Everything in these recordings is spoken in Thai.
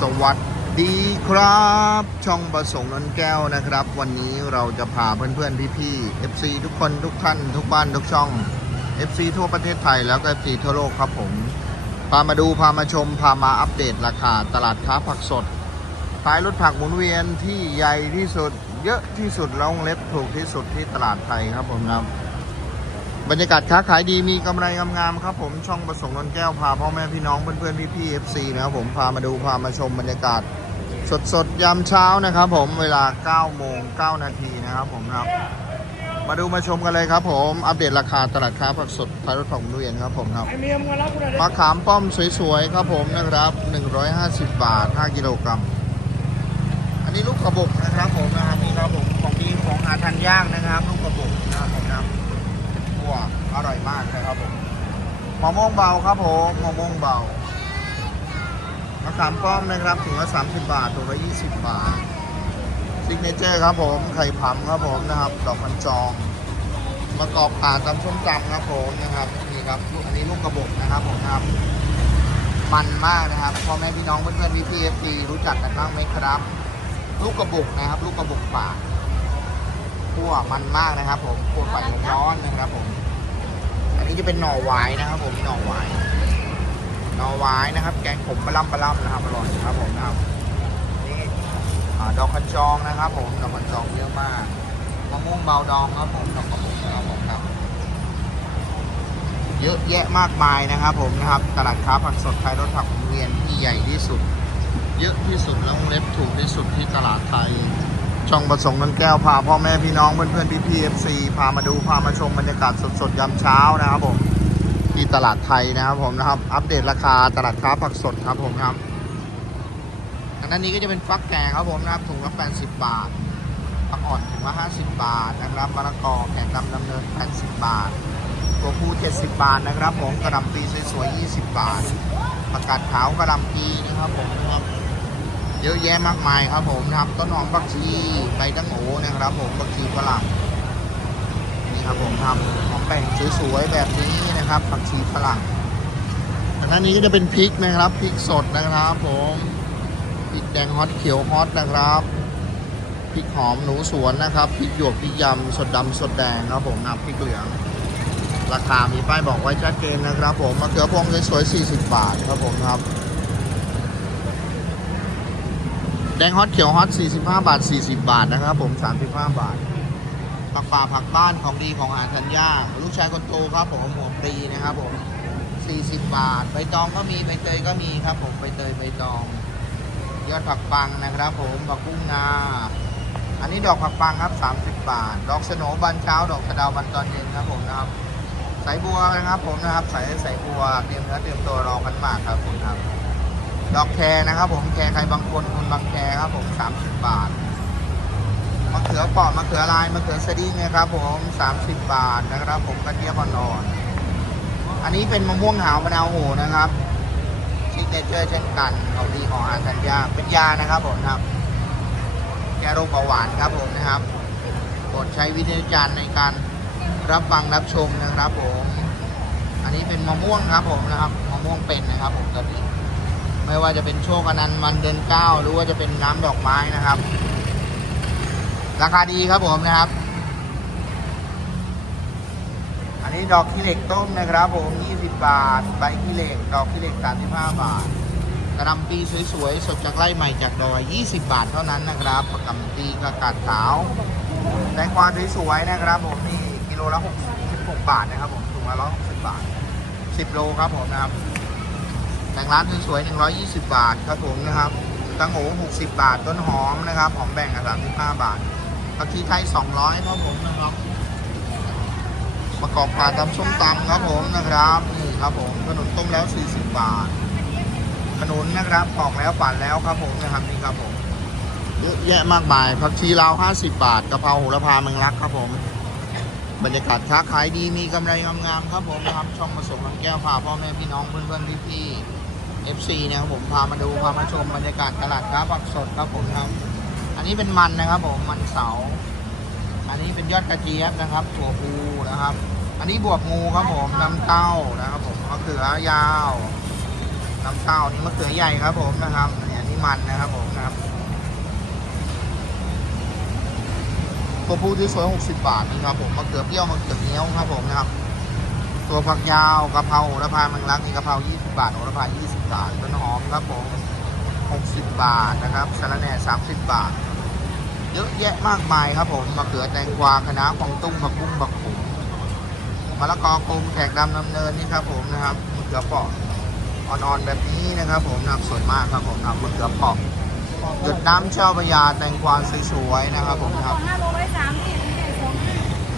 สวัสดีครับ ช่องประสงค์นนแก้วนะครับ วันนี้เราจะพาเพื่อนๆพี่ๆ FC ทุกคนทุกท่าน ทุกบ้านทุกช่อง FC ทั่วประเทศไทยแล้วก็ FC ทั่วโลกครับผม พามาดูพามาชม พามาอัปเดตราคาตลาดค้าผักสดขายรถผักหมุนเวียนที่ใหญ่ที่สุด เยอะที่สุดแล้วงเล็บถูกที่สุดที่ตลาดไทยครับผมนะครับ บรรยากาศค้าขายดีมีกำไรงามๆครับผมช่องประสงค์นนแก้วพาพ่อแม่พี่น้องเพื่อนๆพี่ๆ FC นะครับผมพามาดูพามาชมบรรยากาศสดๆยามเช้านะครับ ผมเวลา9โมง9นาทีนะครับผมครับ มาดูมาชมกันเลยครับ ผมอัปเดตราคาตลาดค้าผักสดไทยรถของนุเรียนครับผมครับมารับกูหน่อยดิมะขามป้อมสวยๆครับผมนะครับ 150 บาท 5 กิโลกรัมอันนี้ลูกกระบอกนะครับผมนะครับนี่ครับผมของดีของอาทันย่างนะครับ ลูกกระบอกนะครับผมนะครับ วอร่อยมากนะครับผมมะม่วงเบาครับผมมะม่วงเบามะขามป้อมนะครับถุงละ30 บาทถุงละ20 บาทซิกเนเจอร์ครับผมไข่ผำครับผมนะครับดอกพันจองมะกอกป่าตำส้มตำครับผมนะครับนี่ครับอันนี้ลูกกระบอกนะครับผมนะครับมันมากนะครับพ่อแม่พี่น้องเพื่อนๆพี่พีเอฟซีรู้จักกันบ้างไหมครับ ลูกกระบอกนะครับ ลูกกระบอกป่า คั่วมันมากนะครับ ผมคั่วไฟร้อนนะครับผม อันนี้จะเป็นหน่อหวายนะครับ ผมหน่อหวายหน่อหวายนะครับ แกงขมปลาล่ำปลาล่ำนะครับอร่อยครับผมนะครับนี่ดอกคันจองนะครับ ผมดอกคันจองเยอะมากมะม่วงเบาดองครับผมดอกกระบอกนะครับผมครับ เยอะแยะมากมายนะครับ ผมนะครับตลาดค้าผักสดไทยรถผักเวียนที่ใหญ่ที่สุด เยอะที่สุดแล้วเล็บถูกที่สุดที่ตลาดไทย ช่องประสงค์นนแก้วพาพ่อแม่พี่น้องเพื่อนๆพี่พีเอฟซีพามาดูพามาชมบรรยากาศสดๆยามเช้านะครับผมที่ตลาดไทยนะครับผมนะครับ อัปเดตราคาตลาดค้าผักสดครับผมครับทางด้านนี้ก็จะเป็นฟักแกงครับผมนะครับถุงละ80 บาทฟักอ่อนถุงละ50 บาทนะครับมะละกอแกงดำดำเนิน 80 บาทตัวผู้70 บาทนะครับผมกระหลำปีสวยๆ20 บาทผักกาดขาวกระหลำปีนะครับผมนะครับ เยอะแยะมากมายครับผมนะครับต้นหอมบักชีใบตั้งโอนะครับผมบักชีฝรั่งนี่ครับผมทำหอมแป้งสวยๆแบบนี้นะครับผักชีฝรั่งทางด้านนี้ก็จะเป็นพริกนะครับพริกสดนะครับผมพริกแดงฮอตเขียวฮอตนะครับพริกหอมหนูสวนนะครับพริกหยวกพริกยำสดดำสดแดงครับผมนะครับพริกเหลือง ราคามีป้ายบอกไว้ชัดเจนนะครับ ผมมะเขือพวงสวยๆ40 บาทครับผมครับ แดงฮอตเขียวฮอต45 บาท 40 บาทนะครับผม 35 บาท ผักป่าผักบ้านของดีของอาหารธัญญาลูกชายคนโตครับผมหัวปรีนะครับผม 40 บาท ใบตองก็มีใบเตยก็มีครับผมใบเตยใบตอง ยอดผักปังนะครับผมผักบุ้งนาอันนี้ดอกผักปังครับ 30 บาท ดอกสโนบานเช้า ดอกสะดาบานตอนเย็นครับผมนะครับสายบัวนะครับผมนะครับสายสายบัวเตรียมเนื้อเตรียมตัวรอกันมากครับผมครับ ดอกแครนะครับ ผมแครใครบางคนคนบางแครครับผม30 บาทมะเขือปราะมะเขือลายมะเขือสดิ้งนะครับ ผม30 บาทนะครับ ผมกระเทียมอ่อนอันนี้เป็นมะม่วงหาวมะนาวโหนะครับซิกเนเจอร์เช่นกันของดีของอาธัญญาเป็นยานะครับผมครับแก้โรคเบาหวานครับผมนะครับโปรดใช้วิจารณญาณในการรับฟังรับชมนะครับผม อันนี้เป็นมะม่วงครับผมนะครับมะม่วงเป็นนะครับผมตอนนี้ ไม่ว่าจะเป็นโชคอนันต์มันเดือนเก้าหรือว่าจะเป็นน้ำดอกไม้นะครับ ราคาดีครับผมนะครับ อันนี้ดอกขี้เหล็กต้มนะครับ ผม20บาท ใบขี้เหล็ก ดอกขี้เหล็ก35บาทกระหลำปีสวยๆสดจากไร่ใหม่จากดอย20 บาทเท่านั้นนะครับกระหลำปีกระกาดขาวแตงกวาสวยๆนะครับ ผมนี่กิโลละ66บาทนะครับ ผมถุงละ160บาท 10 โลครับผมนะครับ แตงร้านสวยๆ120 บาทครับผมนะครับตังโห60 บาท ต้นหอมนะครับหอมแบ่งกับ35 บาทผักชีไทย 200ครับผมนะครับประกอบปลาตำส้มตำครับผมนะครับนี่ครับผมขนมต้มแล้ว 40 บาทขนุนนะครับปอกแล้วปั่นแล้วครับผมนะครับนี่ครับผมเยอะแยะมากมายผักชีลาว50 บาทกะเพราโหระพาเมืองรักครับผม บรรยากาศค้าขายดีมีกำไรงามๆครับผมนะครับช่องผสมน้ำแก้วพาพ่อแม่พี่น้องเพื่อนๆพี่ๆ FC เนี่ยครับผมพามาดูพามาชมบรรยากาศตลาดค้าผักสดครับผมครับ อันนี้เป็นมันนะครับผมมันเสา อันนี้เป็นยอดกระเจี๊ยบนะครับถั่วพูนะครับ อันนี้บวบงูครับผมน้ำเต้านะครับผมมะเขือยาวน้ำเต้านี่มะเขือใหญ่ครับผมนะครับเนี่ยอันนี้มันนะครับผมนะครับตัวผู้ที่สวย60 บาทนี่ครับผมมะเขือเปรี้ยวมะเขือเนี้ยวครับผมนะครับ ตัวผักยาวกะเพราโหระพาแมังลักนี่กะเพรา 20 บาทโหระพา 20 บาทต้นหอมครับผม 60 บาทนะครับสะระแหน่30 บาท เยอะแยะมากมายครับผมมะเขือแตงกวาคะน้าควางตุ้งผักบุ้งผักขุมมะละกอกลมแขกดำน้ำเนินนี่ครับผมนะครับมะเขือเปาะอ่อนๆแบบนี้นะครับผมนับสวยมากครับผมนะครับมะเขือเปาะหยดน้ำเจ้าพยาแตงกวาสวยๆนะครับผมครับ ห้าโลไว้สามสองห้า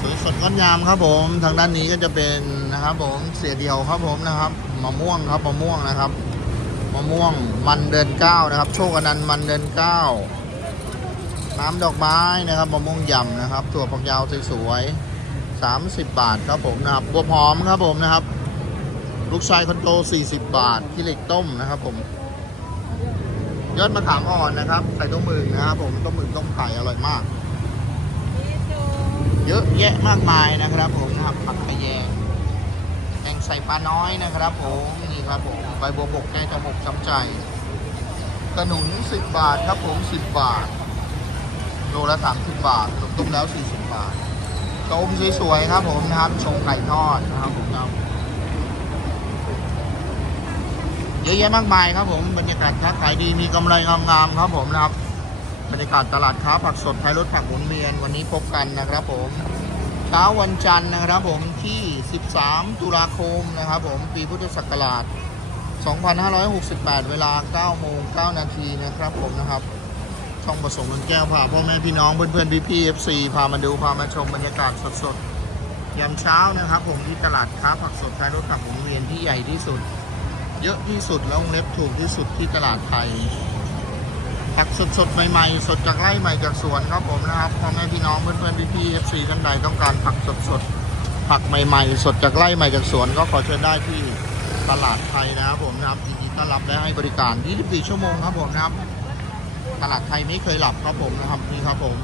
สวยสดงดงามครับผมทางด้านนี้ก็จะเป็นนะครับผมเสียเดียวครับผมนะครับมะม่วงครับมะม่วงนะครับมะม่วงมันเดินเก้านะครับ โชคอนันต์มันเดินเก้าน้ำดอกไม้นะครับมะม่วงยำนะครับถั่วฝักยาวสวยๆ30 บาทครับผมนะครับบัวหอมครับผมนะครับ ลูกชายคนโต 40 บาทขี้เหล็กต้มนะครับผมยอดมะขามอ่อนนะครับใส่ต้มมึงนะครับผมต้มมึงต้มไข่อร่อยมาก เยอะแยะมากมายนะครับ ผมนะครับผักขะแยงแกงใส่ปลาน้อยนะครับผมนี่ครับผมใบบัวบกแกงจมูกช้ำใจขนุน10บบาทครับผม10บบาทโลละ30บบาทรวมต้มแล้ว40บาทต้มสวยๆครับผมนะครับชงไก่ทอดนะครับผมครับเยอะแยะมากมายครับผมบรรยากาศค้าขายดีมีกำไรงามๆครับผมนะครับ บรรยากาศตลาดค้าผักสดท้ายรถผักหมุนเวียนวันนี้พบกันนะครับผมเช้าวันจันทร์นะครับผมที่ 13 ตุลาคมนะครับผมปีพุทธศักราช 2568 เวลา9โมง9นาทีนะครับผมนะครับช่องผสมเงินแก้วพาพ่อแม่พี่น้องเพื่อนๆพี่ๆ FC พามาดูพามาชมบรรยากาศสดๆยามเช้านะครับผมที่ตลาดค้าผักสดท้ายรถผักหมุนเวียนที่ใหญ่ที่สุด เยอะที่สุดแล้ววงเล็บถูกที่สุดที่ตลาดไทย ผักสดๆ ใหม่ๆ สดจากไร่ใหม่จากสวนครับผมนะครับพ่อแม่พี่น้องเพื่อนๆพี่ๆ FC ท่านใดต้องการผักสดๆ ผักใหม่ๆ สดจากไร่ใหม่จากสวนก็ขอเชิญได้ที่ตลาดไทยนะครับผมนะครับยินดีต้อนรับและให้บริการ 24 ชั่วโมงครับผมนะครับ ตลาดไทยไม่เคยหลับครับผมนะครับนี่ครับผม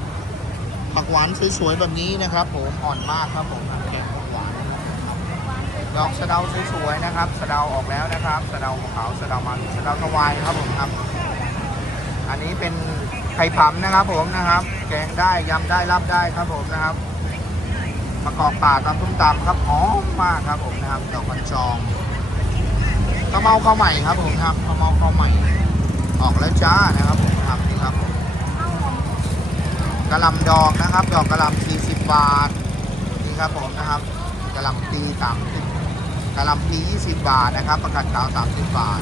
ผักหวานสวยๆแบบนี้นะครับ ผมอ่อนมากครับผมแกงผักหวานดอกสะเดาสวยๆนะครับสะเดาออกแล้วนะครับสะเดาขาวสะเดามันสะเดาตะวายครับผมครับ อันนี้เป็นไข่ผำนะครับผมนะครับ แกงได้ยำได้รับได้ครับผมนะครับมะกอกป่าตำส้มตำครับหอมมากครับผมนะครับดอกกัญจองข้าวเมาข้าวใหม่ครับผมครับข้าวเมาข้าวใหม่ ออกแล้วจ้านะครับผมครับนี่ครับผมกระลำดอกนะครับ ดอกกระลำ40บาทนี่ครับผมนะครับกระลำปี30กระลำปี20บาทนะครับประกาศขาว30บาท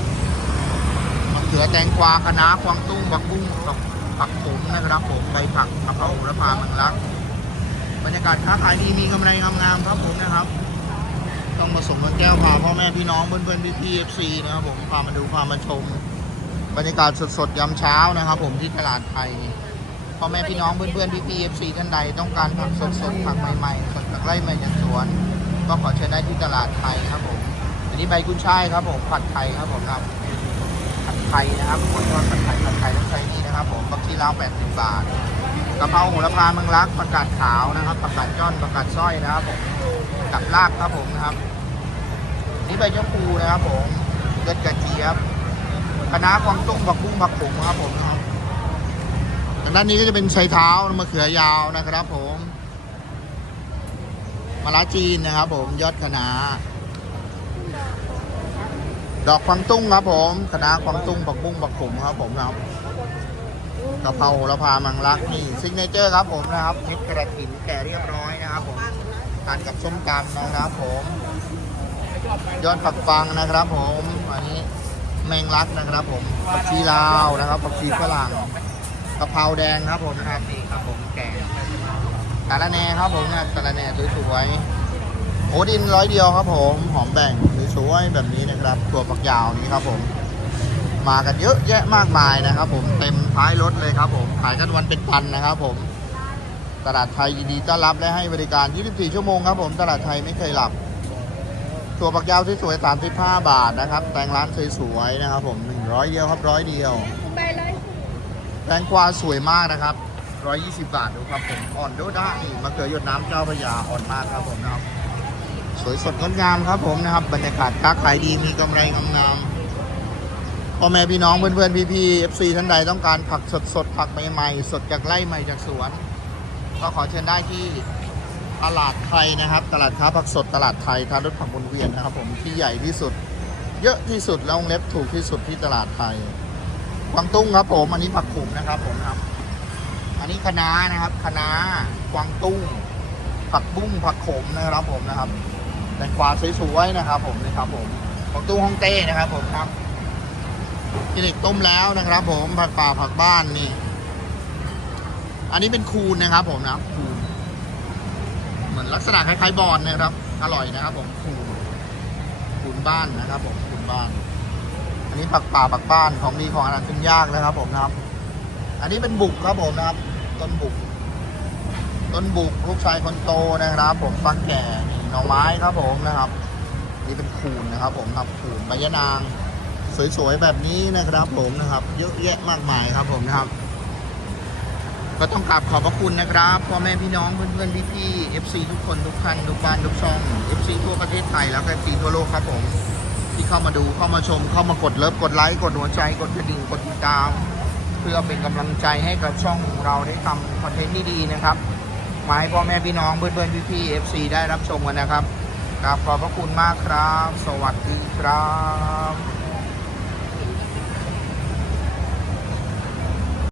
ขือแตงกวาคะน้าควางตุ้งบักบุ้งผักผมนะครับผมใบผักกะเพราโหระพามังลัก บรรยากาศค้าขายดีมีกำไรงามๆครับผมนะครับ ต้องมาส่งกันแก้วพาพ่อแม่พี่น้องเพื่อนๆพี่พี่เอฟซีนะครับผมพามาดูพามาชม บรรยากาศสดๆยามเช้านะครับ ผมที่ตลาดไทยพ่อแม่พี่น้องเพื่อนๆพี่พี่เอฟซีท่านใดต้องการผักสดๆผักใหม่ๆสดจากไร่ใหม่จากสวน ก็ขอเชิญได้ที่ตลาดไทยครับผมอันนี้ใบกุนช่ายครับผมผัดไทยครับผมครับ ทยนะครับหมูทอดผัดไทยผัดไทยต้องใช้นี่นะครับผมบักชีลาว80 บาทกะเพราโหระพาเมืองลักผักกาดขาวนะครับผักกาดจ้อนผักกาดสร้อยนะครับผมกับลากครับผมนะครับ นี่ใบชะพูนะครับผมเลือดกระเจี๊ยบคณะควางตุ้งผักบุ้งผักผงครับผมนะครับทางด้านนี้ก็จะเป็นไชเท้ามะเขือยาวนะครับผมมะระจีนนะครับผมยอดคณะ ดอกควางตุ้งครับผมคณะควางตุ้งบักบุ้งบักขุมครับผมครับกะเพราโหระพามังลักนี่ซิกเนเจอร์ครับผมนะครับเม็ดกระถินแก่เรียบร้อยนะครับผมทานกับส้มตำนะครับผมยอดผักฟังนะครับผมอันนี้แมงลักนะครับผมผักชีลาวนะครับผักชีฝรั่งกะเพราแดงครับผมนะครับนี่ครับผมแก่ตาละแหนครับผมนะตาละแหนสวยๆโอ้ดินร้อยเดียวครับผมหอมแบ่ง สวยๆแบบนี้นะครับถั่วฝักยาวนี่ครับผม มากันเยอะแยะมากมายนะครับ ผมเต็มท้ายรถเลยครับผมขายกันวันเป็นพันนะครับผมตลาดไทยยินดีต้อนรับและให้บริการ 24 ชั่วโมงครับผมตลาดไทยไม่เคยหลับถั่วฝักยาวสวยๆ35 บาทนะครับ แตงร้านสวยๆนะครับ ผม 100 เดียวครับร้อยเดียวแตงกวาสวยมากนะครับ 120 บาทดูครับผมอ่อนดด้านี่มะเขือหยดน้ำเจ้าพระยาอ่อนมากครับผมนะครับ สวยสดงดงามครับผมนะครับ บรรยากาศค้าขายดีมีกำไรงามพ่อแม่พี่น้องเพื่อนๆพี่ๆ FC ท่านใดต้องการผักสดๆผักใหม่ๆ สดจากไร่ใหม่จากสวน ก็ขอเชิญได้ที่ตลาดไทยนะครับ ตลาดค้าผักสดตลาดไทยทางรถผักวนเวียนนะครับ ผมที่ใหญ่ที่สุด เยอะที่สุดแล้ววงเล็บถูกที่สุดที่ตลาดไทยกวางตุ้งครับผมอันนี้ผักขุมนะครับผมครับ อันนี้คะน้านะครับคะน้ากวางตุ้งผักบุ้งผักขมนะครับผมนะครับ แตงกวาสวยๆนะครับ ผมนะครับผมกวางตุ้ฮ่องเต้นะครับ ผมครับกินเด็กต้มแล้วนะครับ ผมผักป่าผักบ้านนี่ อันนี้เป็นคูนนะครับ ผมนะคูนเหมือนลักษณะคล้ายๆบอลนะครับ อร่อยนะครับ ผมคูนคูนบ้านนะครับ ผมคูนบ้าน อันนี้ผักป่าผักบ้านของดีของอาหารเป็นยากนะครับ ผมนะครับ อันนี้เป็นบุกครับผมนะครับ ต้นบุก ต้นบุกลูกชายคนโตนะครับ ผมฟักแก่ นี่อไม้ครับผมนะครับ นี่เป็นคูนนะครับ ผมครับคูนใบยะนาง สวยๆแบบนี้นะครับ ผมนะครับ เยอะแยะมากมายครับผมนะครับ ก็ต้องกราบขอบพระคุณนะครับพ่อแม่พี่น้องเพื่อนๆพี่ๆ FC ทุกคนทุกท่านทุกบ้านทุกช่อง FC ทั่วประเทศไทยแล้วก็ FC ทั่วโลกครับผมที่เข้ามาดูเข้ามาชมเข้ามากดเลิฟกดไลค์กดหัวใจกดกระดิ่งกดติดตาม เพื่อเป็นกำลังใจให้กับช่องของเราได้ทำคอนเทนต์ดีๆนะครับ มาให้พ่อแม่พี่น้องเพื่อนเพื่อนพี่พี่ FC ได้รับชมกันนะครับกราบขอบพระคุณมากครับ สวัสดีครับ